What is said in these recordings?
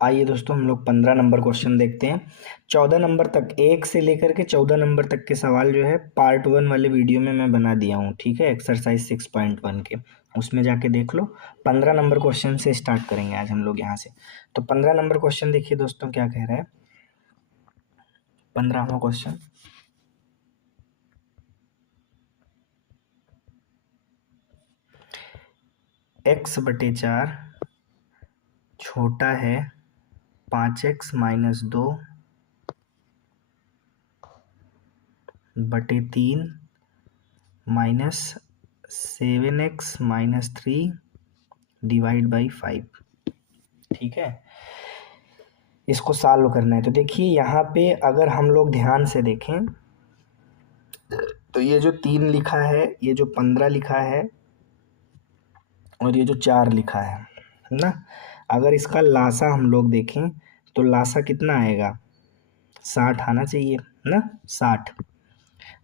आइए दोस्तों हम लोग 15 नंबर क्वेश्चन देखते हैं। 14 नंबर तक, 1 से लेकर के 14 नंबर तक के सवाल जो है पार्ट 1 वाले वीडियो में मैं बना दिया हूँ, ठीक है, एक्सरसाइज 6.1 के, उसमें जाके देख लो। 15 नंबर क्वेश्चन से स्टार्ट करेंगे आज हम लोग यहाँ से। तो 15 नंबर क्वेश्चन देखिए दोस्तों क्या कह रहा है। 15वां क्वेश्चन, x/4 छोटा है 5x-2 बटे 3 माइनस 7x-3 डिवाइड बाई 5, ठीक है। इसको सॉल्व करना है। तो देखिए यहाँ पे अगर हम लोग ध्यान से देखें तो ये जो 3 लिखा है, ये जो 15 लिखा है और ये जो 4 लिखा है ना, अगर इसका लासा हम लोग देखें तो लासा कितना आएगा, 60 आना चाहिए ना, 60।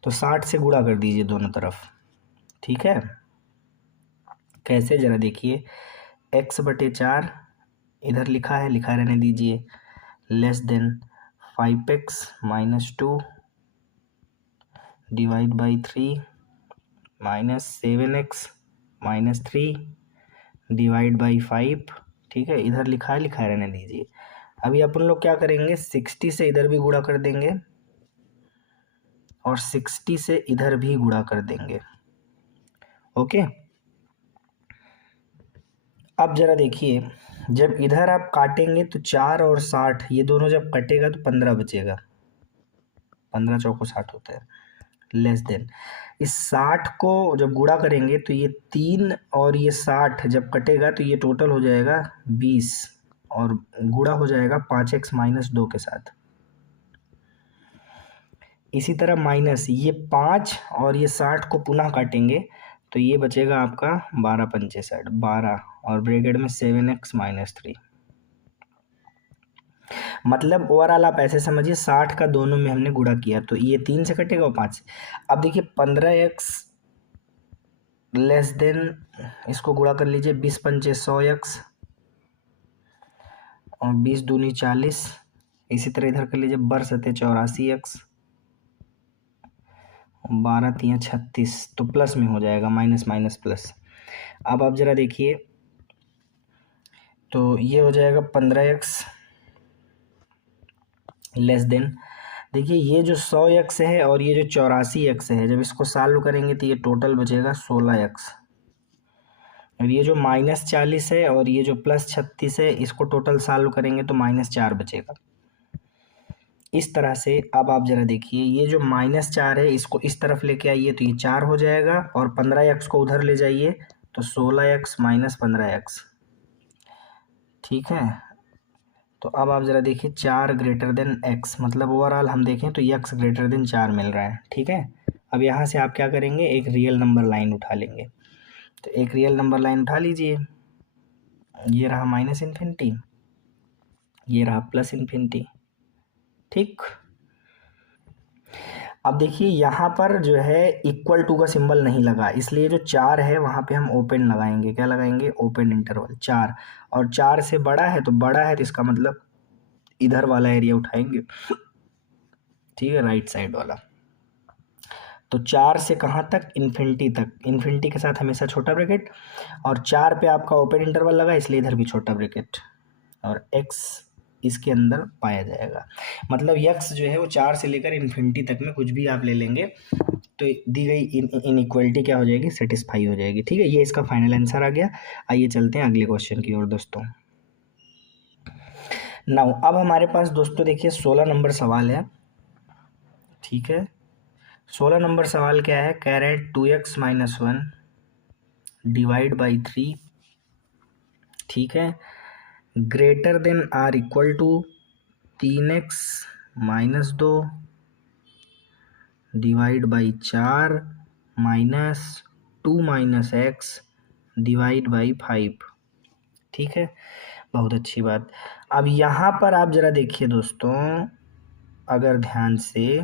तो 60 से गुणा कर दीजिए दोनों तरफ, ठीक है। कैसे जरा देखिए, x/4 इधर लिखा है, लिखा रहने दीजिए, less than 5x-2 divide by 3 minus 7x-3 divide by 5, ठीक है। इधर लिखा है, लिखा रहने दीजिए। अभी अपन लोग क्या करेंगे, 60 से इधर भी गुणा कर देंगे और 60 से इधर भी गुणा कर देंगे, ओके। अब जरा देखिए, जब इधर आप काटेंगे तो 4 और 60 ये दोनों जब कटेगा तो 15 बचेगा, 15 चौको 60 होता है, लेस देन इस 60 को जब गुणा करेंगे तो ये 3 और ये 60 जब कटेगा तो ये टोटल हो जाएगा 20 और गुणा हो जाएगा 5x-2 के साथ। इसी तरह माइनस ये 5 और ये 60 को पुनः काटेंगे तो ये बचेगा आपका 12×5 = 12 और ब्रैकेट में 7x-3। मतलब ओवरऑल आप ऐसे समझिए 60 का दोनों में हमने गुणा किया तो ये 3 से कटेगा और 5 से। अब देखिए 15x लेस देन, इसको गुणा कर लीजिए, 20×5 = 100x और 20 दूनी 40। इसी तरह इधर कर लीजिए, 12×7 = 84x, 12×3 = 36। तो प्लस में हो जाएगा, माइनस माइनस प्लस। अब आप जरा देखिए तो ये हो जाएगा 15x लेस देन, देखिए ये जो 100x है और ये जो 84x है, जब इसको सॉल्व करेंगे तो ये टोटल बचेगा 16x। और ये जो -40 है और ये जो +36 है, इसको टोटल सॉल्व करेंगे तो -4 बचेगा। इस तरह से अब आप जरा देखिए, ये जो -4 है इसको इस तरफ लेके आइए तो ये 4 हो जाएगा और 15x को उधर ले जाइए तो 16x - 15x, ठीक है। तो अब आप ज़रा देखिए 4 > x, मतलब ओवरऑल हम देखें तो x > 4 मिल रहा है, ठीक है। अब यहाँ से आप क्या करेंगे, एक रियल नंबर लाइन उठा लेंगे। तो एक रियल नंबर लाइन उठा लीजिए, ये रहा -∞, ये रहा +∞, ठीक। अब देखिए यहाँ पर जो है इक्वल टू का सिंबल नहीं लगा, इसलिए जो 4 है वहाँ पे हम ओपन लगाएंगे, क्या लगाएंगे, ओपन इंटरवल 4। और 4 से बड़ा है तो बड़ा है, तो इसका मतलब इधर वाला एरिया उठाएंगे, ठीक है, राइट साइड वाला। तो 4 से कहाँ तक, इन्फिनिटी तक, इन्फिनिटी के साथ हमेशा छोटा ब्रैकेट, और 4 पे आपका ओपन इंटरवल लगा इसलिए इधर भी छोटा ब्रैकेट, और x इसके अंदर पाया जाएगा। मतलब x जो है वो 4 से लेकर इन्फिनिटी तक में कुछ भी आप ले लेंगे तो दी गई इनइक्वालिटी क्या हो जाएगी, सेटिस्फाई हो जाएगी, ठीक है। ये इसका फाइनल आंसर आ गया। आइए चलते हैं अगले क्वेश्चन की ओर दोस्तों। नाउ अब हमारे पास दोस्तों देखिए 16 नंबर सवाल है, ठीक है। 16 नंबर सवाल क्या है, कह रहे हैं 2x - 1 डिवाइड बाई 3, ठीक है, greater than or equal to 3x - 2 divide by 4 minus 2 - x divide by 5, ठीक है। बहुत अच्छी बात। अब यहाँ पर आप ज़रा देखिए दोस्तों, अगर ध्यान से,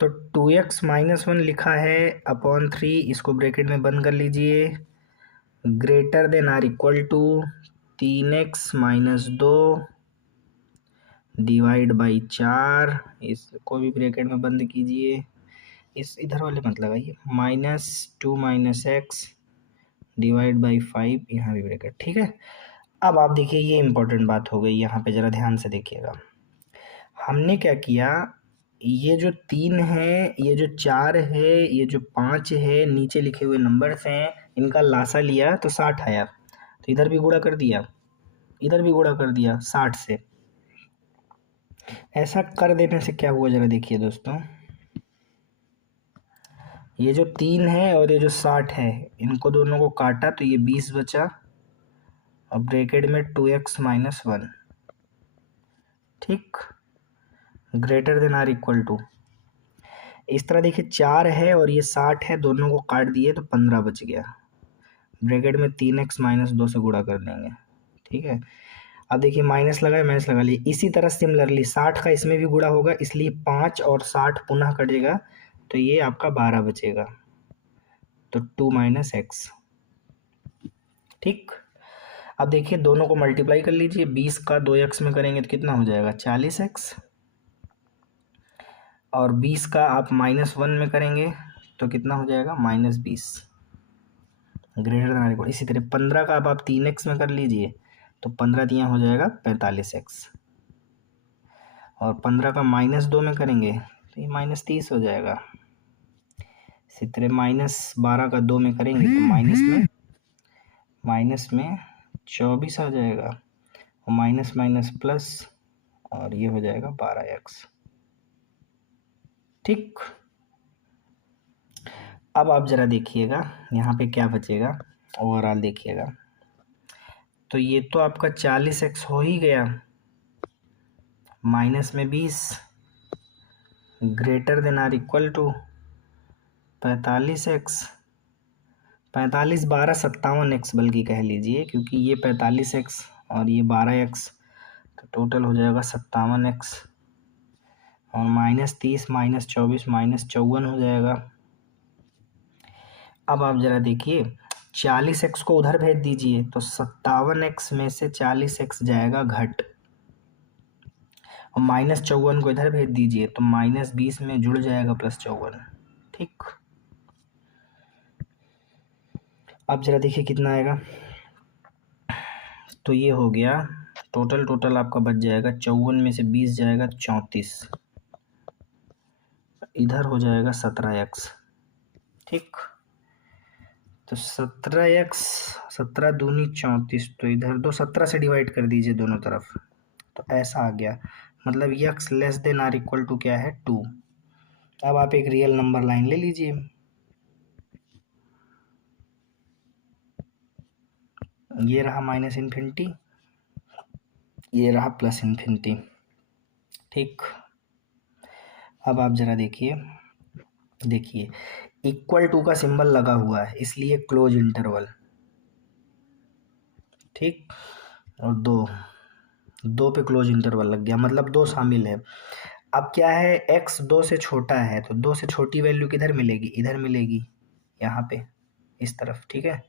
तो 2x - 1 लिखा है अपॉन 3, इसको ब्रैकेट में बंद कर लीजिए, greater than or equal to 3x-2 divide by 4, इसको भी ब्रैकेट में बंद कीजिए, इस इधर वाले मत लगाइए, -2 - x डिवाइड बाई 5, यहाँ भी ब्रैकेट। ठीक है, अब आप देखिए ये इंपॉर्टेंट बात हो गई, यहाँ पे ज़रा ध्यान से देखिएगा। हमने क्या किया, ये जो 3 है, ये जो 4 है, ये जो 5 है, नीचे लिखे हुए नंबर्स हैं, इनका लासा लिया तो 60 आया, तो इधर भी गुणा कर दिया, इधर भी गुणा कर दिया 60 से। ऐसा कर देने से क्या हुआ जरा देखिए दोस्तों, ये जो 3 है और ये जो 60 है, इनको दोनों को काटा तो ये 20 बचा, और ब्रैकेट में 2x - 1, ठीक, greater than or equal to. इस तरह देखिए 4 है और ये 60 है, दोनों को काट दिए तो 15 बच गया, ब्रैकेट में 3x - 2 से गुणा कर देंगे। ठीक है, अब देखिए माइनस लगाए, माइनस लगा लिए। इसी तरह सिमिलरली 60 का इसमें भी गुणा होगा, इसलिए 5 और 60 पुनः कटेगा, तो ये आपका 12 बचेगा, तो 2 - x। ठीक, अब देखिए दोनों को मल्टीप्लाई कर लीजिए, 20 का 2x में करेंगे तो कितना हो जाएगा 40x, और 20 का आप -1 में करेंगे तो कितना हो जाएगा -20, ग्रेटर देन आर इक्वल। इसी तरह 15 का आप 3x में कर लीजिए तो 15 दिया हो जाएगा 45x, और 15 का -2 में करेंगे तो ये -30 हो जाएगा। इसी तरह -12 का 2 में करेंगे तो माइनस में 24 आ जाएगा, और माइनस माइनस प्लस, और ये हो जाएगा 12x। ठीक, अब आप ज़रा देखिएगा यहाँ पे क्या बचेगा, ओवरऑल देखिएगा, तो ये तो आपका 40x हो ही गया, माइनस में 20, greater than or equal to 45x, 45 12 57x बल्कि कह लीजिए, क्योंकि ये 45x और ये 12x, तो टोटल हो जाएगा 57x, और -30 -24 -54 हो जाएगा। अब आप ज़रा देखिए 40x को उधर भेज दीजिए तो 57x में से 40x जाएगा घट, और -54 को इधर भेज दीजिए तो -20 में जुड़ जाएगा +54। ठीक, अब ज़रा देखिए कितना आएगा, तो ये हो गया टोटल आपका बच जाएगा 54 में से 20 जाएगा 34, इधर हो जाएगा 17x। ठीक, तो 17x, 17 दूनी 34, तो इधर 17 से डिवाइड कर दीजिए दोनों तरफ, तो ऐसा आ गया, मतलब x less than or equal to क्या है 2। अब आप एक रियल नंबर लाइन ले लीजिए, ये रहा -∞, ये रहा +∞। ठीक, अब आप ज़रा देखिए इक्वल टू का सिंबल लगा हुआ है, इसलिए क्लोज इंटरवल। ठीक, और दो पे क्लोज इंटरवल लग गया, मतलब 2 शामिल है। अब क्या है, x 2 से छोटा है, तो 2 से छोटी वैल्यू किधर मिलेगी, इधर मिलेगी, यहाँ पे इस तरफ। ठीक है,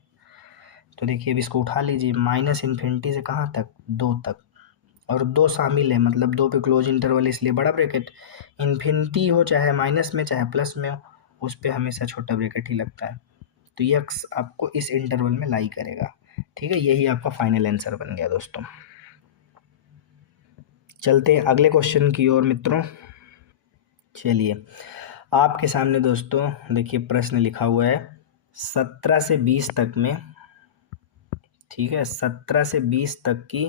तो देखिए अब इसको उठा लीजिए, -∞ से कहाँ तक, 2 तक, और 2 शामिल है, मतलब 2 पे क्लोज इंटरवल, इसलिए बड़ा ब्रैकेट। इन्फिनिटी हो चाहे माइनस में चाहे प्लस में हो, उस पर हमेशा छोटा ब्रैकेट ही लगता है, तो ये x आपको इस इंटरवल में लाई करेगा। ठीक है, यही आपका फाइनल आंसर बन गया दोस्तों। चलते हैं अगले क्वेश्चन की ओर मित्रों। चलिए आपके सामने दोस्तों देखिए प्रश्न लिखा हुआ है 17 से 20 तक में, ठीक है, 17 से 20 तक की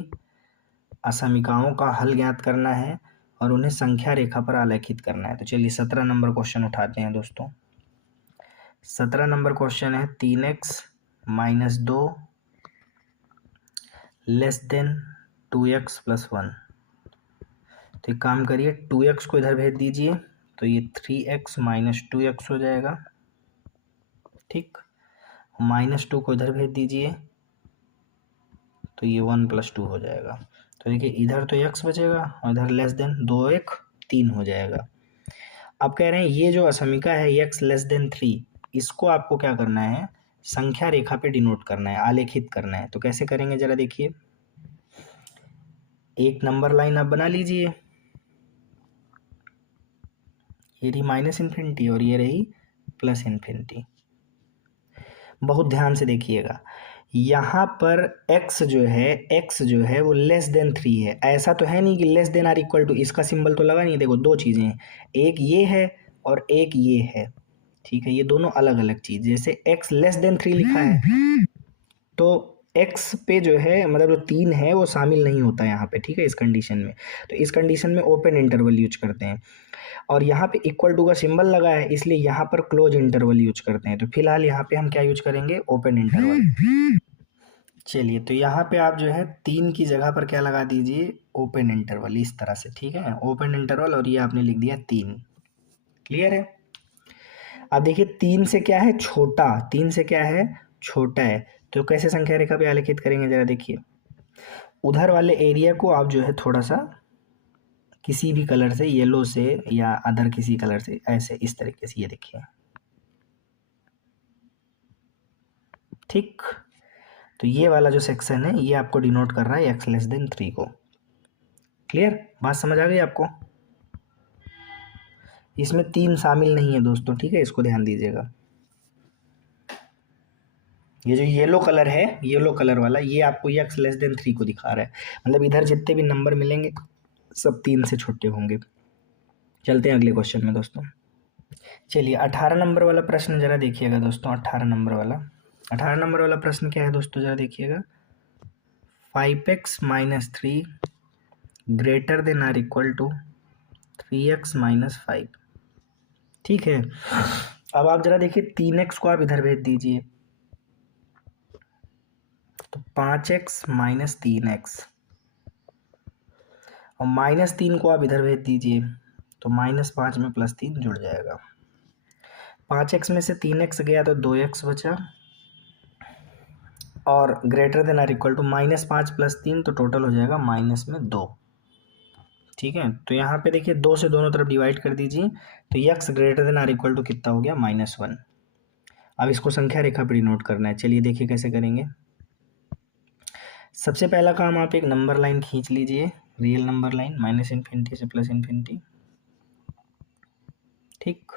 असमीकाओं का हल ज्ञात करना है और उन्हें संख्या रेखा पर आलेखित करना है। तो चलिए 17 नंबर क्वेश्चन उठाते हैं दोस्तों। 17 नंबर क्वेश्चन है 3x - 2 लेस देन 2x + 1। तो एक काम करिए, 2x को इधर भेज दीजिए तो ये 3x - 2x हो जाएगा। ठीक, -2 को इधर भेज दीजिए तो ये 1 + 2 हो जाएगा। तो देखिए इधर तो x बचेगा और इधर लेस देन 2 1 3 हो जाएगा। अब कह रहे हैं ये जो असमीका है x लेस देन 3, इसको आपको क्या करना है, संख्या रेखा पे डिनोट करना है, आलेखित करना है। तो कैसे करेंगे जरा देखिए, एक नंबर लाइन आप बना लीजिए, ये रही माइनस इन्फिनिटी और ये रही प्लस इन्फिनिटी। बहुत ध्यान से देखिएगा, यहाँ पर x जो है वो लेस देन 3 है। ऐसा तो है नहीं कि less than or equal to, इसका सिंबल तो लगा नहीं। देखो दो चीज़ें हैं, एक ये है और एक ये है, ठीक है, ये दोनों अलग अलग चीज़। जैसे x लेस देन 3 लिखा है तो x पे जो है मतलब जो 3 है वो शामिल नहीं होता यहाँ पे, ठीक है, इस कंडीशन में। तो इस कंडीशन में ओपन इंटरवल यूज करते हैं, और यहाँ पे इक्वल टू का सिंबल लगा है इसलिए यहाँ पर क्लोज इंटरवल यूज करते हैं। तो फिलहाल यहाँ पे हम क्या यूज करेंगे, ओपन इंटरवल। चलिए, तो यहाँ पे आप जो है 3 की जगह पर क्या लगा दीजिए, ओपन इंटरवल, इस तरह से, ठीक है, ओपन इंटरवल, और ये आपने लिख दिया 3। क्लियर है। अब देखिए 3 से क्या है छोटा, 3 से क्या है छोटा है, तो कैसे संख्या रेखा पे आलेखित करेंगे जरा देखिए। उधर वाले एरिया को आप जो है थोड़ा सा किसी भी कलर से, येलो से या अदर किसी कलर से, ऐसे इस तरीके से, ये देखिए, ठीक। तो ये वाला जो सेक्शन है ये आपको डिनोट कर रहा है x लेस देन 3 को। क्लियर, बात समझ आ गई आपको। इसमें 3 शामिल नहीं है दोस्तों, ठीक है, इसको ध्यान दीजिएगा। ये जो येलो कलर है, येलो कलर वाला, ये आपको x लेस देन 3 को दिखा रहा है, मतलब इधर जितने भी नंबर मिलेंगे सब 3 से छोटे होंगे। चलते हैं अगले क्वेश्चन में दोस्तों। चलिए 18 नंबर वाला प्रश्न जरा देखिएगा दोस्तों। 18 नंबर वाला प्रश्न क्या है दोस्तों, जरा देखिएगा। 5x minus 3 greater than or equal to 3x minus 5, ठीक है। अब आप जरा देखिए 3x को आप इधर भेज दीजिए, तो 5x माइनस 3x, और माइनस 3 को आप इधर भेज दीजिए, तो -5 में +3 जुड़ जाएगा। 5x में से 3x गया तो 2x बचा, और greater than or equal to -5 + 3, तो टोटल हो जाएगा -2, ठीक है। तो यहाँ पे देखिए 2 से दोनों तरफ डिवाइड कर दीजिए, तो x greater than or equal to कितना हो गया, -1। अब इसको संख्या रेखा पर नोट करना है। चलिए देखिए कैसे करेंगे। सबसे पहला काम, आप एक नंबर लाइन खींच लीजिए, real number line, minus infinity से प्लस इन्फिनिटी, ठीक।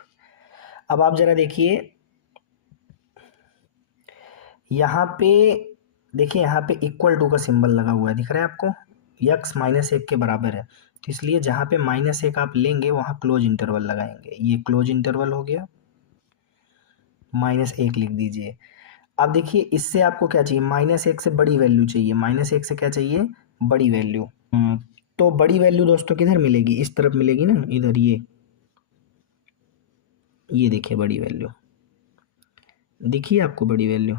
अब आप जरा देखिए यहाँ पे, देखिए यहाँ पे इक्वल टू का सिंबल लगा हुआ है, दिख रहा है आपको, x -1 के बराबर है, तो इसलिए जहाँ पे -1 आप लेंगे वहाँ क्लोज इंटरवल लगाएंगे। ये क्लोज इंटरवल हो गया, -1 लिख दीजिए। अब देखिए इससे आपको क्या चाहिए, -1 से बड़ी वैल्यू चाहिए, -1 से क्या चाहिए, बड़ी वैल्यू। तो बड़ी वैल्यू दोस्तों किधर मिलेगी, इस तरफ मिलेगी ना, इधर, ये देखिए बड़ी वैल्यू दिखिए आपको, बड़ी वैल्यू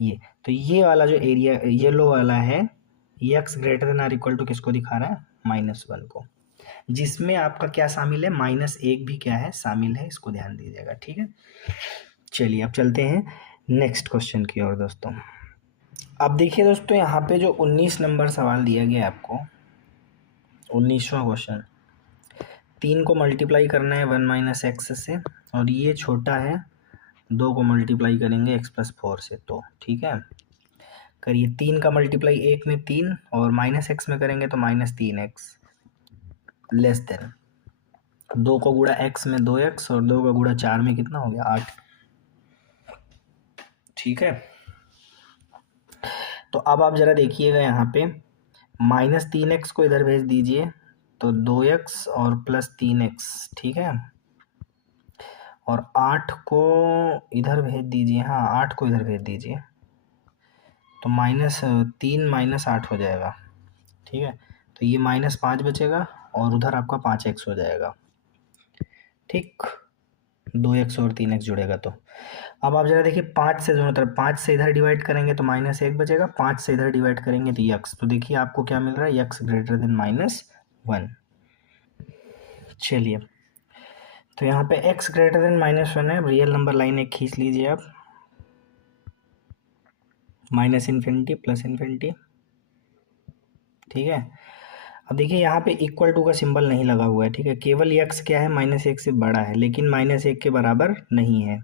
ये। तो ये वाला जो एरिया येलो वाला है, x greater than or equal to किसको दिखा रहा है, -1 को, जिसमें आपका क्या शामिल है, -1 भी क्या है शामिल है, इसको ध्यान दीजिएगा, ठीक है। चलिए अब चलते हैं नेक्स्ट क्वेश्चन की ओर दोस्तों। अब देखिए दोस्तों यहाँ पे जो 19 नंबर सवाल दिया गया है आपको, 19वां क्वेश्चन, 3 को मल्टीप्लाई करना है 1 - x से, और ये छोटा है 2 को मल्टीप्लाई करेंगे x + 4 से, तो ठीक है, करिए। 3 का मल्टीप्लाई 1 में 3 और -x में करेंगे तो -3x, लेस देन 2 को गुणा x में 2x, और 2 का गुणा 4 में कितना हो गया, 8, ठीक है। तो अब आप जरा देखिएगा यहाँ पे, -3x को इधर भेज दीजिए, तो 2x और +3x, ठीक है, और 8 को इधर भेज दीजिए, हाँ 8 को इधर भेज दीजिए, तो -3 - 8 हो जाएगा, ठीक है। तो ये -5 बचेगा और उधर आपका 5x हो जाएगा, ठीक, 2x और 3x जुड़ेगा। तो अब आप जरा देखिए 5 से दोनों तरफ, 5 से इधर डिवाइड करेंगे तो -1 बचेगा, 5 से इधर डिवाइड करेंगे तो x, तो देखिए आपको क्या मिल रहा है, x ग्रेटर देन -1। चलिए, तो यहाँ पे x ग्रेटर देन -1 है, रियल नंबर लाइन एक खींच लीजिए आप, -इन्फिनिटी प्लस इन्फिनिटी, ठीक है। अब देखिए यहाँ पे इक्वल टू का सिंबल नहीं लगा हुआ है, ठीक है, केवल x क्या है, -1 से बड़ा है, लेकिन -1 के बराबर नहीं है,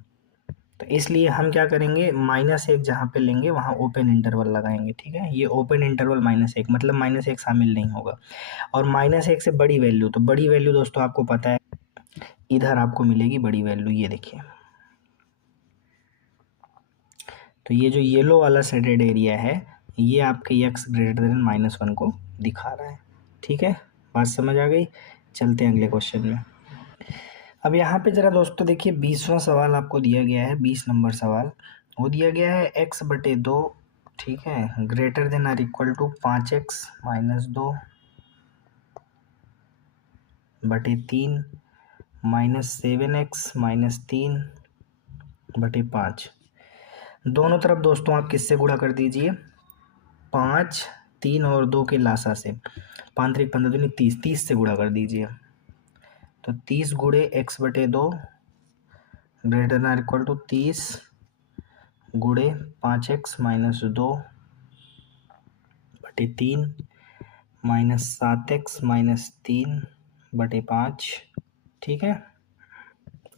तो इसलिए हम क्या करेंगे, -1 जहाँ पे लेंगे वहाँ ओपन इंटरवल लगाएंगे। ठीक है, ये ओपन इंटरवल -1 मतलब -1 शामिल नहीं होगा। और -1 से बड़ी वैल्यू, तो बड़ी वैल्यू दोस्तों आपको पता है इधर आपको मिलेगी बड़ी वैल्यू, ये देखिए। तो ये जो येलो वाला शेडेड एरिया है ये आपके x ग्रेटर देन -1 को दिखा रहा है। ठीक है, बात समझ आ गई। चलते हैं अगले क्वेश्चन में। अब यहाँ पे जरा दोस्तों देखिए 20वां सवाल आपको दिया गया है, 20 नंबर सवाल। वो दिया गया है x/2, ठीक है, greater than or equal to 5x - 2 बटे 3 -7x - 3 बटे 5। दोनों तरफ दोस्तों आप किससे गुणा कर दीजिए, 5, 3 और 2 के लासा से, 5 3 15 दूनी 30, 30 से गुणा कर दीजिए। तो 30 गुणे x/2 greater than equal to 30 गुणे 5x - 2 बटे 3 -7x - 3 बटे 5। ठीक है,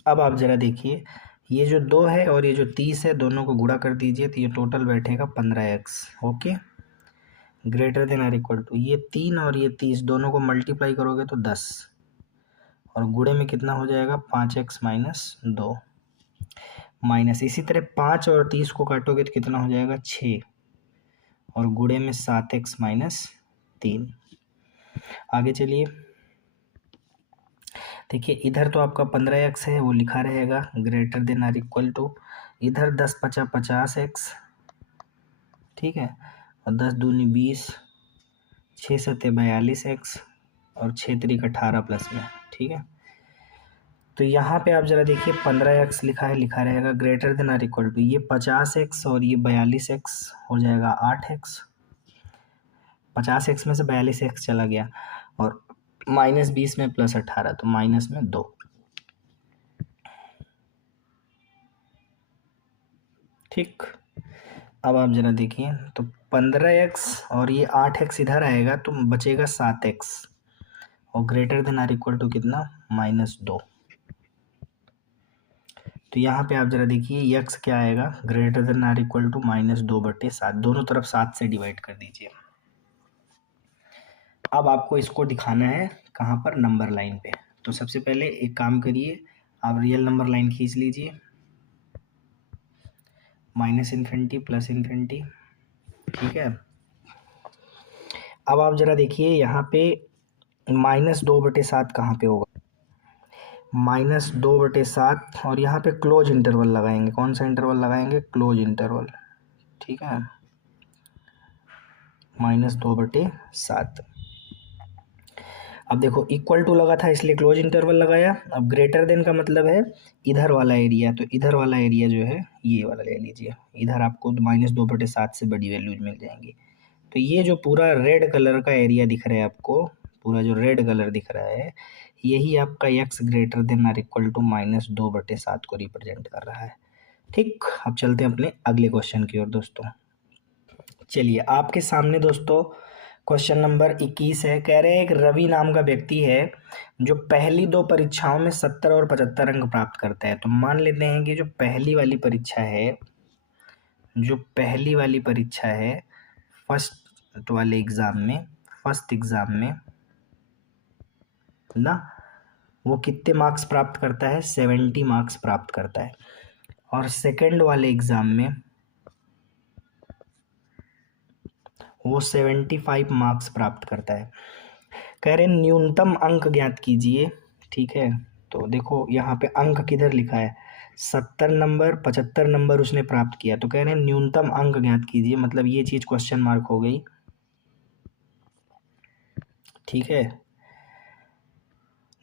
अब आप ज़रा देखिए ये जो 2 है और ये जो 30 है दोनों को गुणा कर दीजिए तो ये टोटल बैठेगा 15x। Okay, greater than or equal to ये 3 और ये 30 दोनों को मल्टीप्लाई करोगे तो 10 और गुणे में कितना हो जाएगा 5x - 2 माइनस, इसी तरह 5 और 30 को काटोगे तो कितना हो जाएगा 6 और गुणे में 7x - 3। आगे चलिए, देखिए इधर तो आपका 15x है वो लिखा रहेगा greater than or equal to, इधर 10 × 50x, ठीक है, और 10 दूनी 20, 6 × 42x और 6 × 18 प्लस में। ठीक है, तो यहाँ पे आप ज़रा देखिए 15x लिखा है, लिखा रहेगा greater than or equal to ये 50x और ये 42x हो जाएगा 8x, 50x में से 42x चला गया और -20 में +18 तो माइनस में 2। ठीक, अब आप ज़रा देखिए तो 15x और ये 8x इधर आएगा तो बचेगा 7x और greater than or equal to कितना -2। तो यहाँ पे आप ज़रा देखिए x क्या आएगा greater than or equal to -2 बटे 7, दोनों तरफ 7 से डिवाइड कर दीजिए। अब आपको इसको दिखाना है कहाँ पर, नंबर लाइन पे। तो सबसे पहले एक काम करिए, आप रियल नंबर लाइन खींच लीजिए, -∞ +∞। ठीक है, अब आप ज़रा देखिए यहाँ पे -2 बटे 7 कहाँ पे होगा, -2 बटे 7 और यहाँ पे क्लोज इंटरवल लगाएंगे। कौन सा इंटरवल लगाएंगे, क्लोज इंटरवल। ठीक है, -2 बटे 7। अब देखो इक्वल टू लगा था इसलिए क्लोज इंटरवल लगाया। अब ग्रेटर देन का मतलब है इधर वाला एरिया, तो इधर वाला एरिया जो है ये वाला ले लीजिए, इधर आपको -2 बटे 7 से बड़ी वैल्यूज मिल जाएंगी। तो ये जो पूरा रेड कलर का एरिया दिख रहा है आपको, पूरा जो रेड कलर दिख रहा है यही आपका x greater than or equal to -2 बटे 7 को रिप्रेजेंट कर रहा है। ठीक, अब चलते हैं अपने अगले क्वेश्चन की ओर दोस्तों। चलिए आपके सामने दोस्तों क्वेश्चन नंबर 21 है। कह रहे हैं एक रवि नाम का व्यक्ति है जो पहली 2 परीक्षाओं में 70 और 75 अंक प्राप्त करता है। तो मान लेते हैं कि जो पहली वाली परीक्षा है, जो पहली वाली परीक्षा है फर्स्ट वाले एग्ज़ाम में, फर्स्ट एग्ज़ाम में ना, वो कितने मार्क्स प्राप्त करता है, 70 मार्क्स प्राप्त करता है। और सेकंड वाले एग्ज़ाम में वो 75 मार्क्स प्राप्त करता है। कह रहे हैं न्यूनतम अंक ज्ञात कीजिए। ठीक है, तो देखो यहाँ पे अंक किधर लिखा है, 70 नंबर 75 नंबर उसने प्राप्त किया, तो कह रहे हैं न्यूनतम अंक ज्ञात कीजिए, मतलब ये चीज़ क्वेश्चन मार्क हो गई। ठीक है,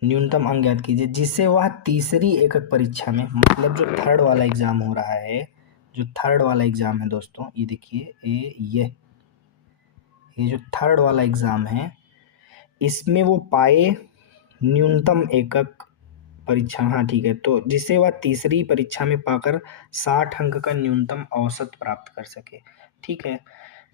न्यूनतम अंक ज्ञात कीजिए जिससे वह तीसरी एकक परीक्षा में, मतलब जो थर्ड वाला एग्ज़ाम हो रहा है, जो थर्ड वाला एग्ज़ाम है दोस्तों, ये देखिए ये जो थर्ड वाला एग्ज़ाम है इसमें वो पाए न्यूनतम एकक परीक्षा, हाँ ठीक है, तो जिससे वह तीसरी परीक्षा में पाकर 60 अंक का न्यूनतम औसत प्राप्त कर सके। ठीक है,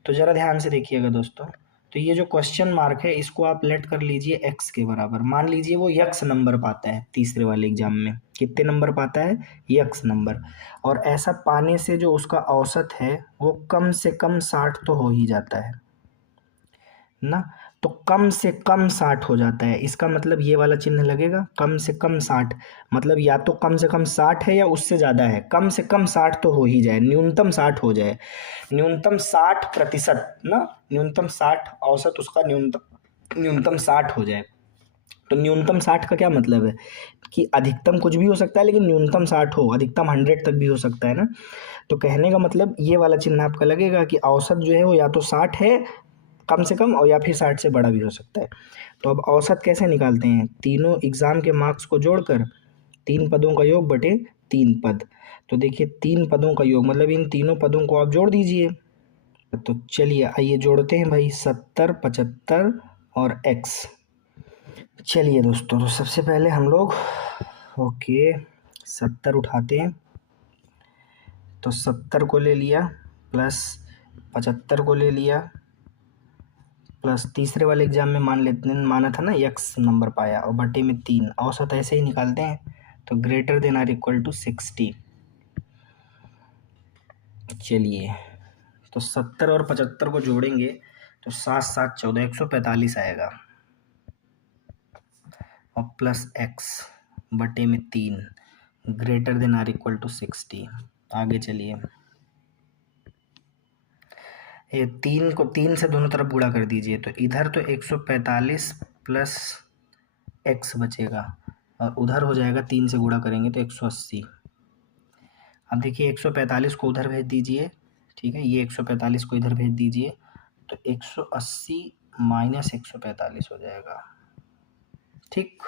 तो ज़रा ध्यान से देखिएगा दोस्तों, तो ये जो क्वेश्चन मार्क है इसको आप लेट कर लीजिए x के बराबर। मान लीजिए वो x नंबर पाता है तीसरे वाले एग्जाम में, कितने नंबर पाता है, x नंबर। और ऐसा पाने से जो उसका औसत है वो कम से कम 60 तो हो ही जाता है ना। तो कम से कम 60 हो जाता है, इसका मतलब ये वाला चिन्ह लगेगा, कम से कम 60। मतलब या तो कम से कम 60 है या उससे ज़्यादा है, कम से कम 60 तो हो ही जाए, न्यूनतम 60 हो जाए, न्यूनतम 60% ना, न्यूनतम 60 औसत उसका न्यूनतम 60 हो जाए। तो न्यूनतम 60 का क्या मतलब है कि अधिकतम कुछ भी हो सकता है लेकिन न्यूनतम 60 हो, अधिकतम 100 तक भी हो सकता है ना। तो कहने का मतलब ये वाला चिन्ह आपका लगेगा कि औसत जो है वो या तो 60 है कम से कम, और या फिर 60 से बड़ा भी हो सकता है। तो अब औसत कैसे निकालते हैं, तीनों एग्जाम के मार्क्स को जोड़कर 3 पदों का योग बटे 3 पद। तो देखिए 3 पदों का योग मतलब इन तीनों पदों को आप जोड़ दीजिए। तो चलिए आइए जोड़ते हैं भाई, 70, 75 और x। चलिए दोस्तों, तो सबसे पहले हम लोग ओके 70 उठाते हैं, तो 70 को ले लिया, प्लस 75 को ले लिया, प्लस तीसरे वाले एग्जाम में माना था ना x नंबर पाया, और बटे में 3, औसत ऐसे ही निकालते हैं। तो greater than or equal to 60। चलिए, तो 70 और 75 को जोड़ेंगे तो 7 7 14 145 आएगा, और प्लस x बटे में 3 greater than or equal to 60। आगे चलिए, ये 3 को 3 से दोनों तरफ गुणा कर दीजिए, तो इधर तो 145 प्लस x बचेगा, और उधर हो जाएगा 3 से गुणा करेंगे तो 180। अब देखिए 145 को उधर भेज दीजिए, ठीक है, ये 145 को इधर भेज दीजिए, तो 180 माइनस 145 हो जाएगा, ठीक।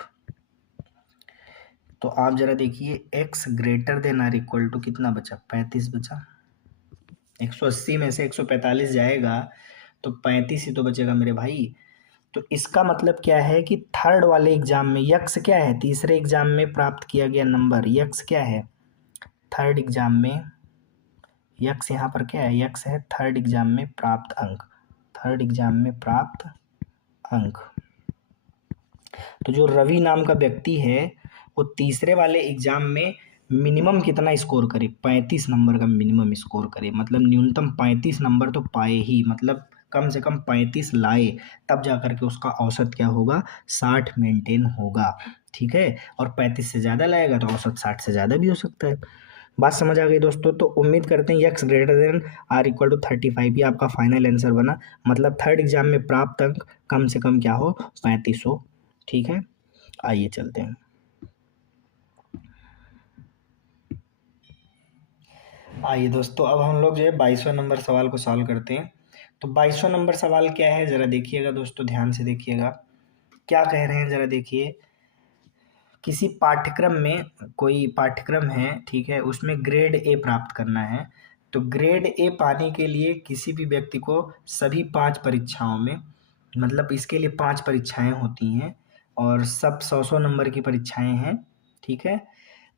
तो आप जरा देखिए x greater than or equal to कितना बचा, 35 बचा। 180 में से 145 जाएगा तो 35 ही तो बचेगा मेरे भाई। तो इसका मतलब क्या है कि थर्ड वाले एग्जाम में यक्स क्या है, तीसरे एग्जाम में प्राप्त किया गया नंबर, यक्स क्या है थर्ड एग्जाम में, यक्स यहाँ पर क्या है, यक्स है थर्ड एग्जाम में प्राप्त अंक, थर्ड एग्जाम में प्राप्त अंक। तो जो रवि नाम का व्यक्ति है वो तीसरे वाले एग्जाम में मिनिमम कितना स्कोर करे, 35 नंबर का मिनिमम स्कोर करे, मतलब न्यूनतम 35 नंबर तो पाए ही, मतलब कम से कम 35 लाए, तब जा करके उसका औसत क्या होगा, 60 मेंटेन होगा, ठीक है। और 35 से ज़्यादा लाएगा तो औसत 60 से ज़्यादा भी हो सकता है। बात समझ आ गई दोस्तों। तो उम्मीद करते हैं x greater than or equal to 35 ये आपका फाइनल आंसर बना, मतलब थर्ड एग्जाम में प्राप्त अंक कम से कम क्या हो, 35 हो, ठीक है। आइए चलते हैं, आइए दोस्तों, अब हम लोग जो है 22वां नंबर सवाल को सॉल्व करते हैं। तो 22वां नंबर सवाल क्या है, ज़रा देखिएगा दोस्तों, ध्यान से देखिएगा क्या कह रहे हैं, ज़रा देखिए। किसी पाठ्यक्रम में, कोई पाठ्यक्रम है, ठीक है, उसमें ग्रेड ए प्राप्त करना है। तो ग्रेड ए पाने के लिए किसी भी व्यक्ति को सभी 5 परीक्षाओं में, मतलब इसके लिए 5 परीक्षाएं होती हैं और सब 100-100 नंबर की परीक्षाएं हैं, ठीक है।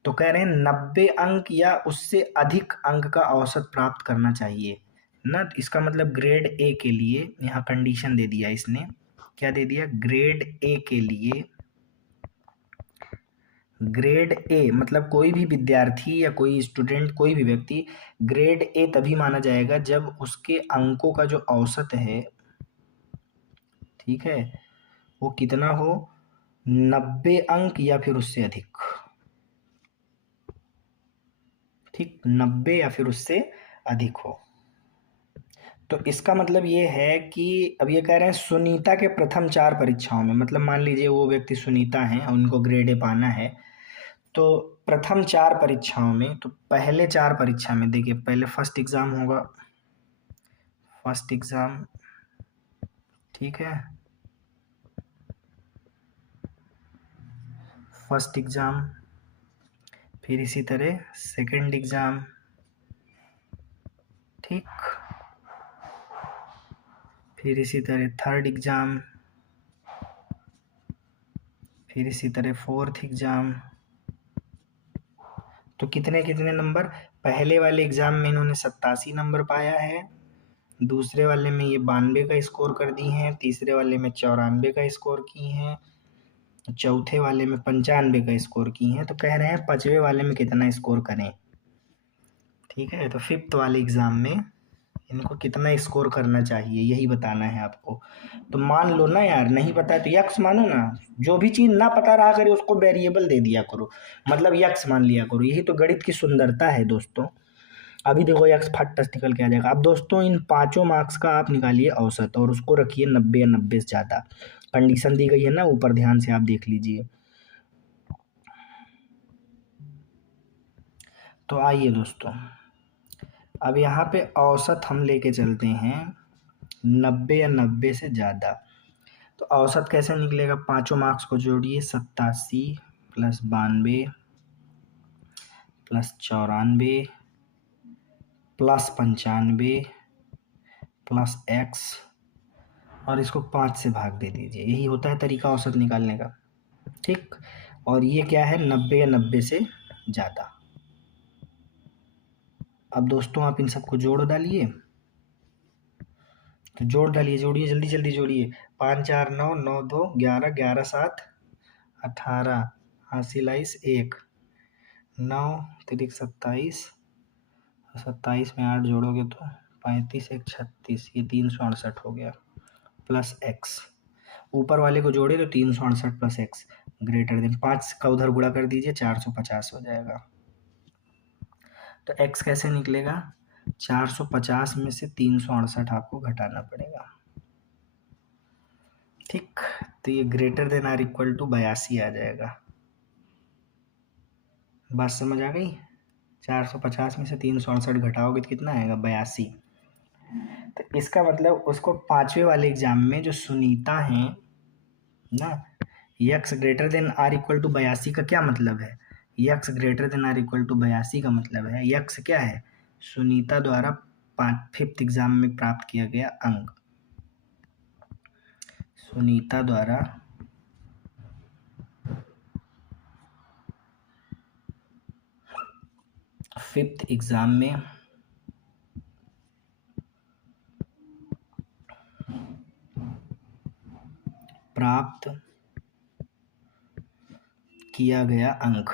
तो कह रहे हैं 90 अंक या उससे अधिक अंक का औसत प्राप्त करना चाहिए ना। इसका मतलब ग्रेड ए के लिए यहाँ कंडीशन दे दिया इसने, क्या दे दिया, ग्रेड ए के लिए, ग्रेड ए मतलब कोई भी विद्यार्थी या कोई स्टूडेंट, कोई भी व्यक्ति ग्रेड ए तभी माना जाएगा जब उसके अंकों का जो औसत है, ठीक है, वो कितना हो, 90 अंक या फिर उससे अधिक, ठीक, 90 या फिर उससे अधिक हो। तो इसका मतलब ये है कि अब ये कह रहे हैं सुनीता के प्रथम 4 परीक्षाओं में, मतलब मान लीजिए वो व्यक्ति सुनीता हैं, उनको ग्रेड ए पाना है, तो प्रथम 4 परीक्षाओं में, तो पहले 4 परीक्षा में देखिए, पहले फर्स्ट एग्ज़ाम होगा, फर्स्ट एग्ज़ाम, ठीक है, फर्स्ट एग्ज़ाम, फिर इसी तरह सेकंड एग्ज़ाम, ठीक, फिर इसी तरह थर्ड एग्ज़ाम, फिर इसी तरह फोर्थ एग्ज़ाम। तो कितने कितने नंबर, पहले वाले एग्ज़ाम में इन्होंने 87 नंबर पाया है, दूसरे वाले में ये 92 का स्कोर कर दी हैं, तीसरे वाले में 94 का स्कोर की हैं, चौथे वाले में 95 का स्कोर की हैं। तो कह रहे हैं पांचवें वाले में कितना स्कोर करें। ठीक है, तो फिफ्थ वाले एग्ज़ाम में इनको कितना स्कोर करना चाहिए यही बताना है आपको। तो मान लो ना यार, नहीं पता है तो यक्स मानो ना, जो भी चीज़ ना पता रहा करे उसको वेरिएबल दे दिया करो, मतलब यक्स मान लिया करो। यही तो गणित की सुंदरता है दोस्तों। अभी देखो यक्स फट निकल के आ जाएगा। अब दोस्तों इन पांचों मार्क्स का आप निकालिए औसत और उसको रखिए 90 या 90 से ज़्यादा। कंडीशन दी गई है ना ऊपर, ध्यान से आप देख लीजिए। तो आइए दोस्तों, अब यहाँ पे औसत हम लेके चलते हैं 90 या 90 से ज़्यादा। तो औसत कैसे निकलेगा, पांचों मार्क्स को जोड़िए, 87 plus 92 plus 94 plus 95 plus x और इसको 5 से भाग दे दीजिए। यही होता है तरीका औसत निकालने का। ठीक, और ये क्या है, 90 या 90 से ज़्यादा। अब दोस्तों आप इन सबको जोड़ डालिए, तो जोड़ डालिए, जोड़िए, जल्दी जल्दी जोड़िए। 5 4 9 9 2 11 11 7 18 हासिल 1 9 तिरिक 27, 27 में 8 जोड़ोगे तो 35 1 36, ये 368 हो गया प्लस एक्स। ऊपर वाले को जोड़े तो 368 प्लस एक्स ग्रेटर देन 5 का उधर गुणा कर दीजिए, 450 हो जाएगा। तो एक्स कैसे निकलेगा, 450 में से 368 आपको घटाना पड़ेगा। ठीक, तो ये greater than or equal to 82 आ जाएगा। बात समझ आ गई। 450 में से 368 घटाओगे तो कितना आएगा, 82। तो इसका मतलब उसको पांचवे वाले एग्जाम में जो सुनीता हैं ना, x greater than or equal to 82 का क्या मतलब है, x greater than or equal to 82 का मतलब है यक्स क्या है, सुनीता द्वारा फिफ्थ एग्जाम में प्राप्त किया गया अंक। सुनीता द्वारा फिफ्थ एग्जाम में प्राप्त किया गया अंक,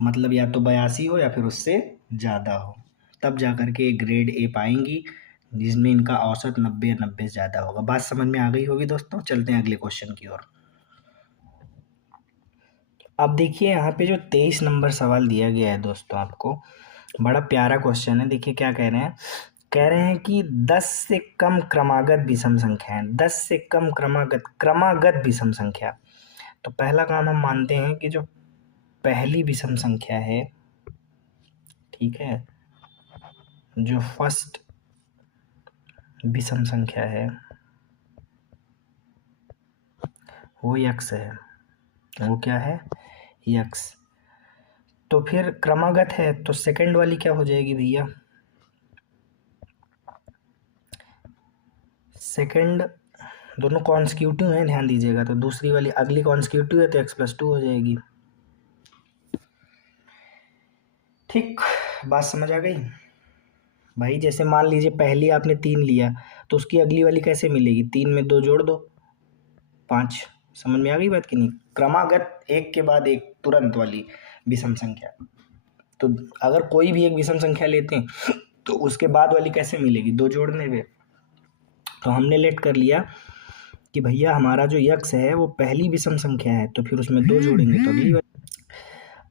मतलब या तो 82 हो या फिर उससे ज़्यादा हो, तब जा कर के ग्रेड ए पाएंगी, जिसमें इनका औसत 90 या 90 से ज़्यादा होगा। बात समझ में आ गई होगी दोस्तों। चलते हैं अगले क्वेश्चन की ओर। अब देखिए यहाँ पे जो 23 नंबर सवाल दिया गया है दोस्तों आपको, बड़ा प्यारा क्वेश्चन है। देखिए क्या कह रहे हैं, कह रहे हैं कि 10 से कम क्रमागत विषम संख्या है, 10 से कम क्रमागत विषम संख्या। तो पहला काम हम मानते हैं कि जो पहली विषम संख्या है, ठीक है, जो फर्स्ट विषम संख्या है वो यक्स है, वो क्या है, यक्स। तो फिर क्रमागत है तो सेकंड वाली क्या हो जाएगी भैया, सेकंड दोनों कॉन्स्टिट्यूटिव है, ध्यान दीजिएगा। तो दूसरी वाली अगली कॉन्स्टिट्यूटिव है तो x+2 हो जाएगी। ठीक, बात समझ आ गई भाई। जैसे मान लीजिए पहली आपने 3 लिया तो उसकी अगली वाली कैसे मिलेगी, 3 में 2 जोड़ दो, 5। समझ में आ गई बात कि नहीं। क्रमागत एक के बाद एक तुरंत वाली विषम संख्या। तो अगर कोई भी एक विषम संख्या लेते हैं तो उसके बाद वाली कैसे मिलेगी, 2 जोड़ने पे। तो हमने लेट कर लिया कि भैया हमारा जो यक्स है वो पहली विषम संख्या है, तो फिर उसमें 2 जोड़ेंगे तो अगली वाली।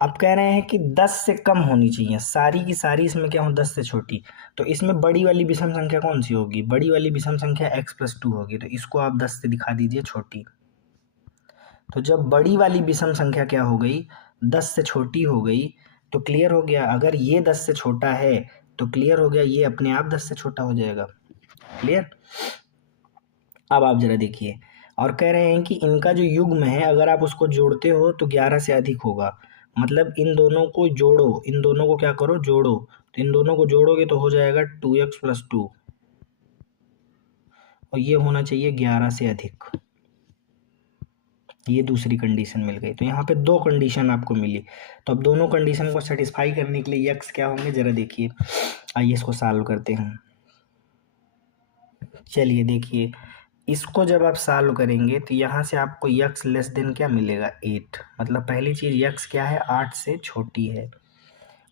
अब कह रहे हैं कि 10 से कम होनी चाहिए, सारी की सारी इसमें क्या हो, 10 से छोटी। तो इसमें बड़ी वाली विषम संख्या कौन सी होगी, बड़ी वाली विषम संख्या x+2 होगी। तो इसको आप 10 से दिखा दीजिए छोटी। तो जब बड़ी वाली विषम संख्या क्या हो गई, 10 से छोटी हो गई, तो क्लियर हो गया अगर ये 10 से छोटा है तो क्लियर हो गया ये अपने आप 10 से छोटा हो जाएगा। क्लियर। अब आप जरा देखिए, और कह रहे हैं कि इनका जो युग्म है अगर आप उसको जोड़ते हो तो 11 से अधिक होगा। मतलब इन दोनों को जोड़ो, इन दोनों को क्या करो, जोड़ो। तो इन दोनों को जोड़ोगे तो हो जाएगा 2x+2 और ये होना चाहिए 11 से अधिक। ये दूसरी कंडीशन मिल गई। तो यहाँ पे दो कंडीशन आपको मिली। तो अब दोनों कंडीशन को सेटिस्फाई करने के लिए यक्स क्या होंगे ज़रा देखिए। आइए इसको सॉल्व करते हैं। चलिए देखिए, इसको जब आप सॉल्व करेंगे तो यहाँ से आपको यक्स लेस देन क्या मिलेगा 8। मतलब पहली चीज़ यक्स क्या है 8 से छोटी है।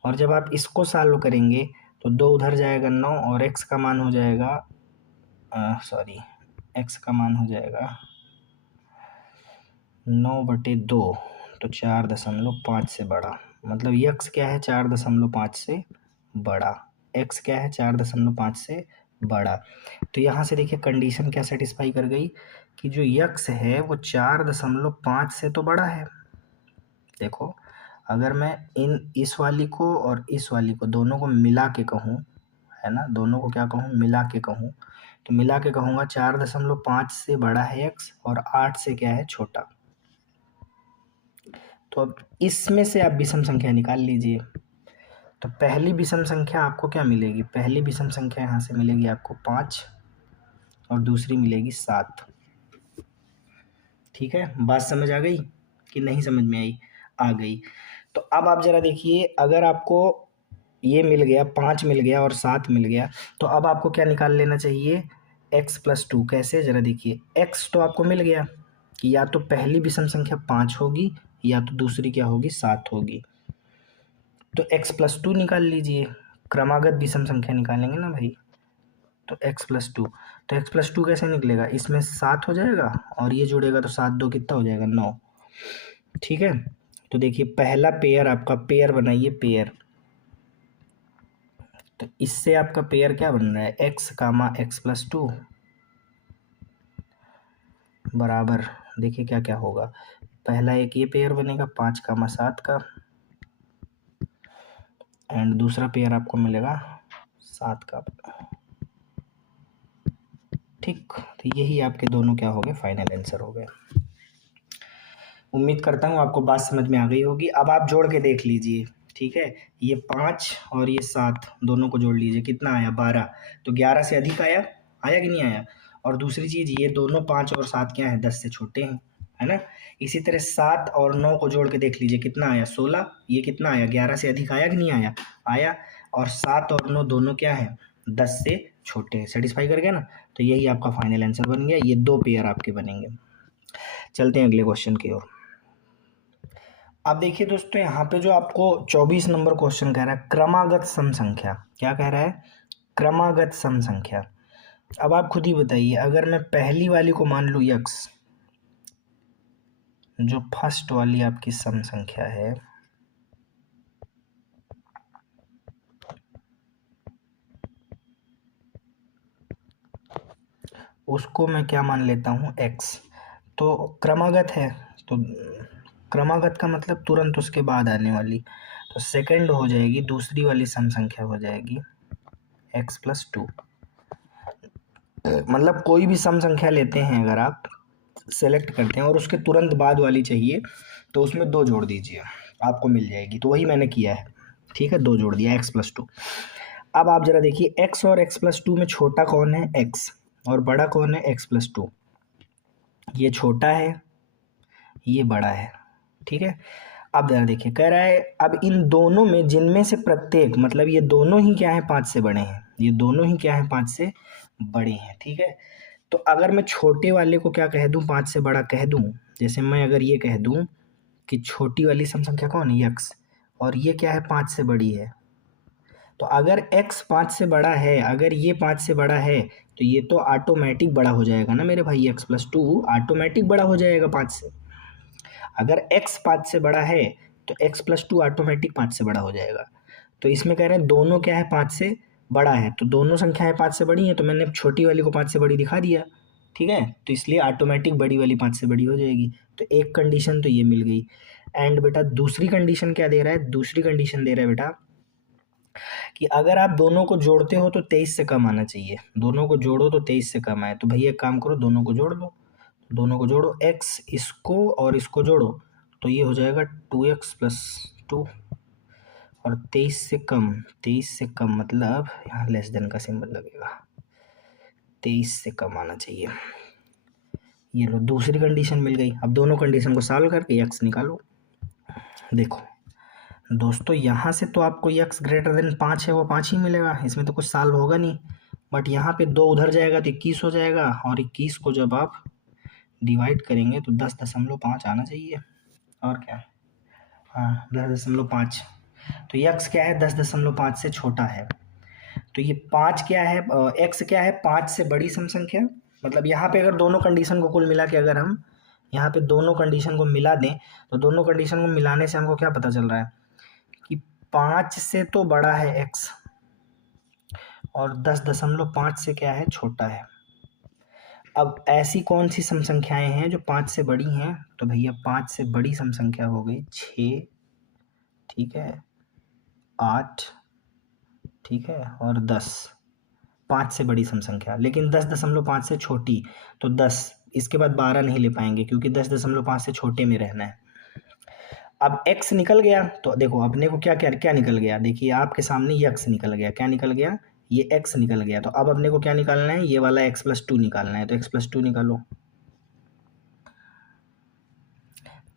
और जब आप इसको सॉल्व करेंगे तो 2 उधर जाएगा 9 और एक्स का मान हो जाएगा एक्स का मान हो जाएगा 9/2। तो 4.5 से बड़ा। मतलब यक्स क्या है 4.5 से बड़ा, एक्स क्या है 4.5 से बड़ा। तो यहाँ से देखिए कंडीशन क्या सेटिस्फाई कर गई कि जो यक्स है वो 4.5 से तो बड़ा है। देखो, अगर मैं इस वाली को और इस वाली को दोनों को मिला के कहूँ, है ना, दोनों को क्या कहूँ मिला के कहूँ, तो मिला के कहूँगा 4.5 से बड़ा है एक्स और 8 से क्या है छोटा। तो अब इसमें से आप विषम संख्या निकाल लीजिए। तो पहली विषम संख्या आपको क्या मिलेगी, पहली विषम संख्या यहाँ से मिलेगी आपको 5 और दूसरी मिलेगी 7। ठीक है, बात समझ आ गई कि नहीं समझ में आई? आ गई। तो अब आप ज़रा देखिए, अगर आपको ये मिल गया 5 मिल गया और 7 मिल गया, तो अब आपको क्या निकाल लेना चाहिए x+2। कैसे, ज़रा देखिए, x तो आपको मिल गया कि या तो पहली विषम संख्या 5 होगी या तो दूसरी क्या होगी 7 होगी। तो x+2 निकाल लीजिए, क्रमागत विषम संख्या निकालेंगे ना भाई। तो x+2, तो x+2 कैसे निकलेगा, इसमें 7 हो जाएगा और ये जुड़ेगा तो 7 2 कितना हो जाएगा 9। ठीक है, तो देखिए पहला पेयर आपका, पेयर बनाइए पेयर। तो इससे आपका पेयर क्या बन रहा है x, x+2 बराबर, देखिए क्या क्या होगा। पहला एक ये पेयर बनेगा 5, 7 का, एंड दूसरा पेयर आपको मिलेगा 7 का। ठीक, तो यही आपके दोनों क्या हो गए, फाइनल आंसर हो गए। उम्मीद करता हूँ आपको बात समझ में आ गई होगी। अब आप जोड़ के देख लीजिए। ठीक है, ये 5 और ये 7 दोनों को जोड़ लीजिए, कितना आया 12। तो 11 से अधिक आया, आया कि नहीं आया? और दूसरी चीज़, ये दोनों 5 और 7 क्या है 10 से छोटे हैं, है ना। इसी तरह 7 और 9 को जोड़ के देख लीजिए, कितना आया 16। ये कितना आया 11 से अधिक आया कि नहीं आया? आया। और 7 और 9 दोनों क्या है 10 से छोटे हैं। सेटिस्फाई कर गया ना। तो यही आपका फाइनल आंसर बन गया। ये दो पेयर आपके बनेंगे। चलते हैं अगले क्वेश्चन की ओर। अब देखिए दोस्तों, यहाँ पे जो आपको 24 नंबर क्वेश्चन कह रहा है क्रमागत सम संख्या, क्या कह रहा है, क्रमागत सम संख्या। अब आप खुद ही बताइए, अगर मैं पहली वाली को मान लूँ यक्स, जो फर्स्ट वाली आपकी सम संख्या है, उसको मैं क्या मान लेता हूँ एक्स। तो क्रमागत है, तो क्रमागत का मतलब तुरंत उसके बाद आने वाली। तो सेकंड हो जाएगी, दूसरी वाली सम संख्या हो जाएगी x+2। मतलब कोई भी सम संख्या लेते हैं, अगर आप सेलेक्ट करते हैं और उसके तुरंत बाद वाली चाहिए, तो उसमें 2 जोड़ दीजिए, आपको मिल जाएगी। तो वही मैंने किया है। ठीक है, 2 जोड़ दिया x+2। अब आप जरा देखिए, x और x+2 में छोटा कौन है, x, और बड़ा कौन है x+2। ये छोटा है, ये बड़ा है। ठीक है, अब जरा देखिए, कह रहा है अब इन दोनों में जिनमें से प्रत्येक, मतलब ये दोनों ही क्या है 5 से बड़े हैं, ये दोनों ही क्या है 5 से बड़े हैं। ठीक है, तो अगर मैं छोटे वाले को क्या कह दूं, 5 से बड़ा कह दूं, जैसे मैं अगर ये कह दूं कि छोटी वाली सम संख्या कौन है x, और ये क्या है 5 से बड़ी है, तो अगर x 5 से बड़ा है, अगर ये 5 से बड़ा है, तो ये तो ऑटोमेटिक बड़ा हो जाएगा ना मेरे भाई, x+2 ऑटोमेटिक बड़ा हो जाएगा 5 से। अगर x 5 से बड़ा है तो x+2 ऑटोमेटिक 5 से बड़ा हो जाएगा। तो इसमें कह रहे हैं दोनों क्या है 5 से बड़ा है, तो दोनों संख्याएं 5 से बड़ी हैं, तो मैंने छोटी वाली को 5 से बड़ी दिखा दिया। ठीक है, तो इसलिए ऑटोमेटिक बड़ी वाली 5 से बड़ी हो जाएगी। तो एक कंडीशन तो ये मिल गई। एंड बेटा दूसरी कंडीशन क्या दे रहा है, दूसरी कंडीशन दे रहा है बेटा कि अगर आप दोनों को जोड़ते हो तो 23 से कम आना चाहिए। दोनों को जोड़ो तो 23 से कम आए। तो भैया एक काम करो, दोनों को जोड़ लो, दोनों को जोड़ो, x इसको और इसको जोड़ो, तो ये हो जाएगा 2x+2। और 23 से कम, 23 से कम मतलब यहाँ लेस देन का सिंबल लगेगा, 23 से कम आना चाहिए। ये लो दूसरी कंडीशन मिल गई। अब दोनों कंडीशन को सॉल्व करके x निकालो। देखो दोस्तों यहाँ से तो आपको x ग्रेटर देन 5 है वो 5 ही मिलेगा, इसमें तो कुछ सॉल्व होगा नहीं। बट यहाँ पे 2 उधर जाएगा तो 21 हो जाएगा, और 21 को जब आप डिवाइड करेंगे तो 10.5 आना चाहिए। और क्या, हाँ 10.5। तो x क्या है, 10.5 से छोटा है। तो ये 5 क्या है, x क्या है, 5 से बड़ी सम संख्या। मतलब यहाँ पे अगर दोनों कंडीशन को कुल मिला के अगर हम यहाँ पे दोनों कंडीशन को मिला दें तो दोनों कंडीशन को मिलाने से हमको क्या पता चल रहा है कि 5 से तो बड़ा है x और 10.5 से क्या है, छोटा है। अब ऐसी कौन सी सम संख्याएं हैं जो 5 से बड़ी हैं, तो भैया 5 से बड़ी सम संख्या हो गई 6, ठीक है, 8, ठीक है, और 10। 5 से बड़ी सम संख्या, लेकिन 10.5 से छोटी तो 10, इसके बाद 12 नहीं ले पाएंगे क्योंकि 10.5 से छोटे में रहना है। अब x निकल गया तो देखो अपने को क्या क्या क्या निकल गया, देखिए आपके सामने x निकल गया। क्या निकल गया, ये x निकल गया। तो अब अपने को क्या निकालना है, ये वाला x+2 निकालना है। तो x+2 निकालो।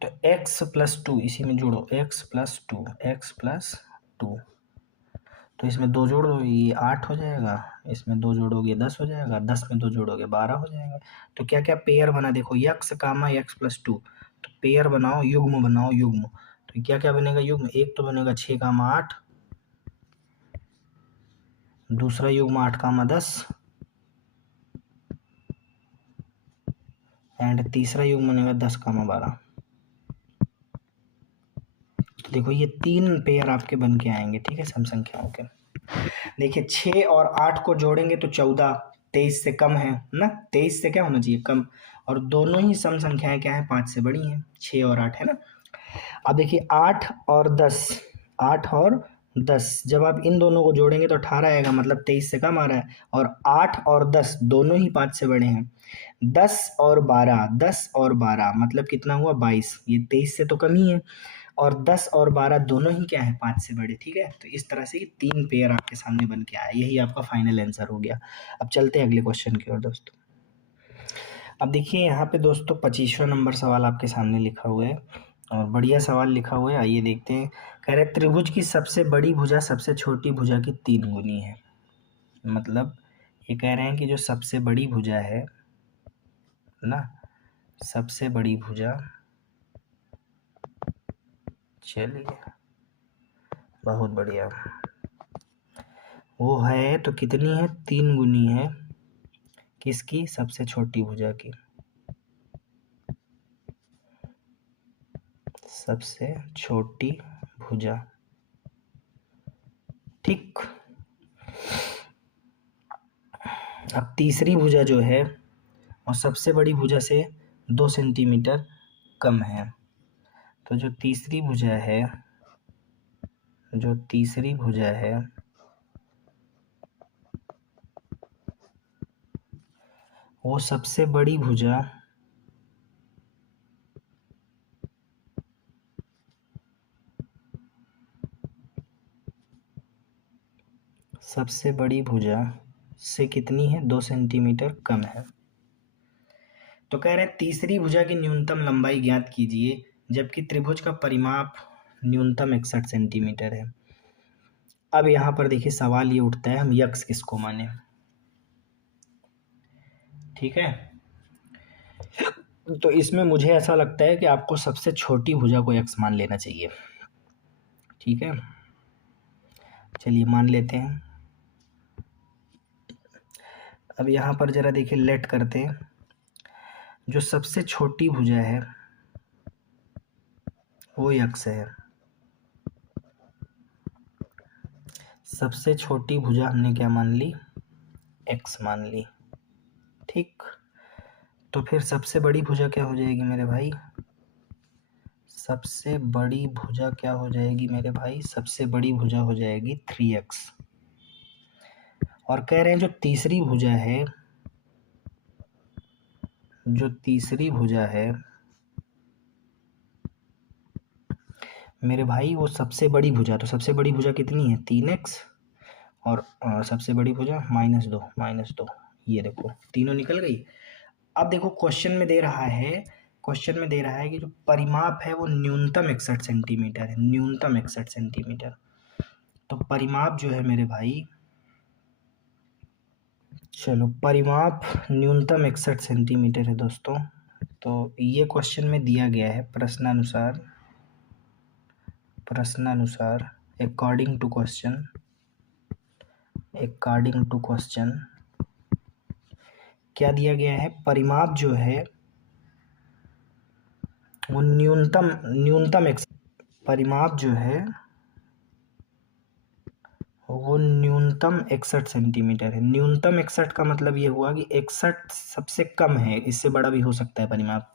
तो x+2 इसी में जोड़ो, x+2 x+2। तो इसमें 2 जोड़ दो, ये 8 हो जाएगा, इसमें 2 जोड़ोगे 10 हो जाएगा, 10 में 2 जोड़ोगे 12 हो जाएगा। तो क्या क्या पेयर बना, देखो x, x+2। तो पेयर बनाओ, युग्म बनाओ, युग्म। तो क्या क्या बनेगा युग्म, एक तो बनेगा 6, 8, दूसरा युग्म 8, 10, एंड तीसरा युग्म बनेगा 10, 12। तो देखो ये 3 पेयर आपके बन के आएंगे, ठीक है, सम संख्याओं के। देखिए 6 और 8 को जोड़ेंगे तो 14, 23 से कम है ना, 23 से क्या होना चाहिए, कम। और दोनों ही सम संख्याएं क्या है, 5 से बड़ी हैं, 6 और 8 है ना। अब देखिए 8 और 10, 8 और 10 जब आप इन दोनों को जोड़ेंगे तो 18 आएगा, मतलब 23 से कम आ रहा है। और 8 और 10 दोनों ही 5 से बड़े हैं। 10 और 12, 10 और 12 मतलब कितना हुआ, 22। ये 23 से तो कम ही है। और 10 और 12 दोनों ही क्या है, 5 से बड़े, ठीक है। तो इस तरह से ये 3 पेयर आपके सामने बन के आया, यही आपका फाइनल आंसर हो गया। अब चलते हैं अगले क्वेश्चन की ओर दोस्तों। अब देखिए यहाँ पे दोस्तों 25वां नंबर सवाल आपके सामने लिखा हुआ है, और बढ़िया सवाल लिखा हुआ है। आइए देखते हैं। कह रहे त्रिभुज की सबसे बड़ी भुजा सबसे छोटी भुजा की 3 गुनी है। मतलब ये कह रहे हैं कि जो सबसे बड़ी भुजा है ना, सबसे बड़ी भुजा, चलिए बहुत बढ़िया, वो है तो कितनी है, 3 गुनी है किसकी, सबसे छोटी भुजा की, सबसे छोटी भुजा, ठीक। अब तीसरी भुजा जो है और सबसे बड़ी भुजा से 2 सेंटीमीटर कम है। तो जो तीसरी भुजा है, जो तीसरी भुजा है वो सबसे बड़ी भुजा सबसे बड़ी भुजा से कितनी है, 2 सेंटीमीटर कम है। तो कह रहे हैं तीसरी भुजा की न्यूनतम लंबाई ज्ञात कीजिए जबकि त्रिभुज का परिमाप न्यूनतम 61 सेंटीमीटर है। अब यहाँ पर देखिए सवाल ये उठता है, हम यक्स किसको माने, ठीक है। तो इसमें मुझे ऐसा लगता है कि आपको सबसे छोटी भुजा को यक्स मान लेना चाहिए, ठीक है। चलिए मान लेते हैं। अब यहाँ पर जरा देखिए लेट करते हैं। जो सबसे छोटी भुजा है वो यक्स है, सबसे छोटी भुजा हमने क्या मान ली, एक्स मान ली, ठीक। तो फिर सबसे बड़ी भुजा क्या हो जाएगी मेरे भाई, सबसे बड़ी भुजा क्या हो जाएगी मेरे भाई, सबसे बड़ी भुजा हो जाएगी 3x। और कह रहे हैं जो तीसरी भुजा है, जो तीसरी भुजा है मेरे भाई वो सबसे बड़ी भुजा, तो सबसे बड़ी भुजा कितनी है, 3x। और सबसे बड़ी भुजा -2, ये देखो तीनों निकल गई। अब देखो क्वेश्चन में दे रहा है, क्वेश्चन में दे रहा है कि जो परिमाप है वो न्यूनतम 61 सेंटीमीटर है, न्यूनतम 61 सेंटीमीटर। तो परिमाप जो है मेरे भाई, चलो परिमाप न्यूनतम 61 सेंटीमीटर है दोस्तों। तो ये क्वेश्चन में दिया गया है प्रश्नानुसार, प्रश्नानुसार according to question, according to question क्या दिया गया है, परिमाप जो है वो न्यूनतम परिमाप जो है वो न्यूनतम 61 सेंटीमीटर है। न्यूनतम 61 का मतलब ये हुआ कि 61 सबसे कम है, इससे बड़ा भी हो सकता है परिमाप,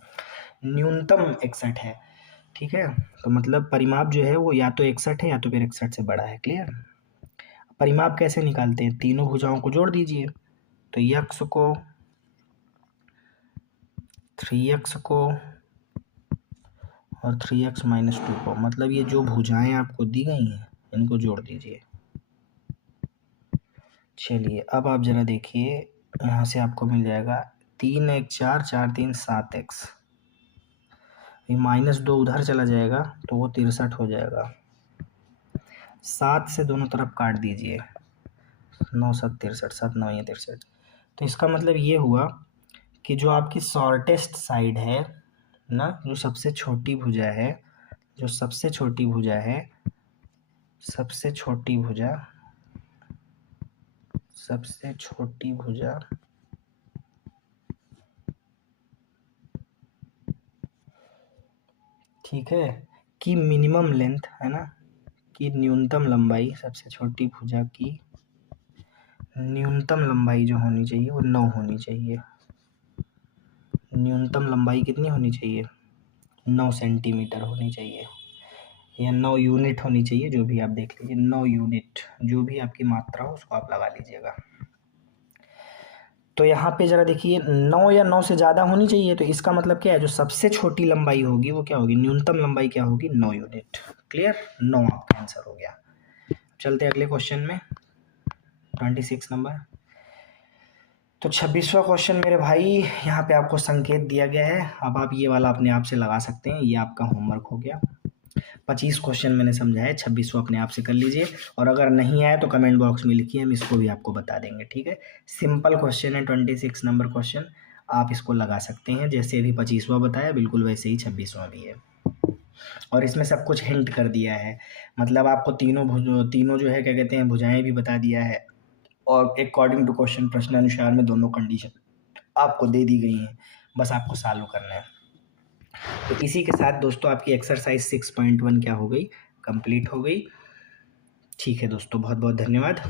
न्यूनतम 61 है, ठीक है। तो मतलब परिमाप जो है वो या तो 61 है या तो फिर 61 से बड़ा है। क्लियर। परिमाप कैसे निकालते हैं, तीनों भुजाओं को जोड़ दीजिए, तो यक्स को 3x को और 3x - 2 को, मतलब ये जो भुजाएं आपको दी गई हैं इनको जोड़ दीजिए। चलिए अब आप ज़रा देखिए, यहाँ से आपको मिल जाएगा 3 1 4 4 3 7x, ये -2 उधर चला जाएगा तो वो 63 हो जाएगा। 7 से दोनों तरफ काट दीजिए, 9 7 63, 7 9 63। तो इसका मतलब ये हुआ कि जो आपकी शॉर्टेस्ट साइड है ना, जो सबसे छोटी भुजा है, जो सबसे छोटी भुजा है, सबसे छोटी भुजा, सबसे छोटी भुजा ठीक है, की मिनिमम लेंथ है ना, की न्यूनतम लंबाई, सबसे छोटी भुजा की न्यूनतम लंबाई जो होनी चाहिए वो 9 होनी चाहिए। न्यूनतम लंबाई कितनी होनी चाहिए, 9 सेंटीमीटर होनी चाहिए, या 9 यूनिट होनी चाहिए, जो भी आप देख लीजिए, 9 यूनिट, जो भी आपकी मात्रा हो उसको आप लगा लीजिएगा। तो यहाँ पे ज़रा देखिए 9 या 9 से ज़्यादा होनी चाहिए, तो इसका मतलब क्या है, जो सबसे छोटी लंबाई होगी वो क्या होगी, न्यूनतम लंबाई क्या होगी, 9 यूनिट। क्लियर, 9 आपका आंसर हो गया। चलते हैं अगले क्वेश्चन में, 26 नंबर। तो 26वां क्वेश्चन मेरे भाई, यहाँ पे आपको संकेत दिया गया है, अब आप ये वाला अपने आप से लगा सकते हैं, ये आपका होमवर्क हो गया। 25 क्वेश्चन मैंने समझाया, 26वां अपने आप से कर लीजिए, और अगर नहीं आया तो कमेंट बॉक्स में लिखिए, हम इसको भी आपको बता देंगे, ठीक है। सिंपल क्वेश्चन है 26 नंबर क्वेश्चन, आप इसको लगा सकते हैं, जैसे अभी 25वां बताया बिल्कुल वैसे ही 26वां भी है, और इसमें सब कुछ हिंट कर दिया है, मतलब आपको तीनों जो है क्या कहते हैं भुजाएं भी बता दिया है, और अकॉर्डिंग टू क्वेश्चन प्रश्नानुसार में दोनों कंडीशन आपको दे दी गई हैं, बस आपको सॉल्व करना है। तो इसी के साथ दोस्तों आपकी एक्सरसाइज 6.1 क्या हो गई, कंप्लीट हो गई। ठीक है दोस्तों, बहुत बहुत धन्यवाद।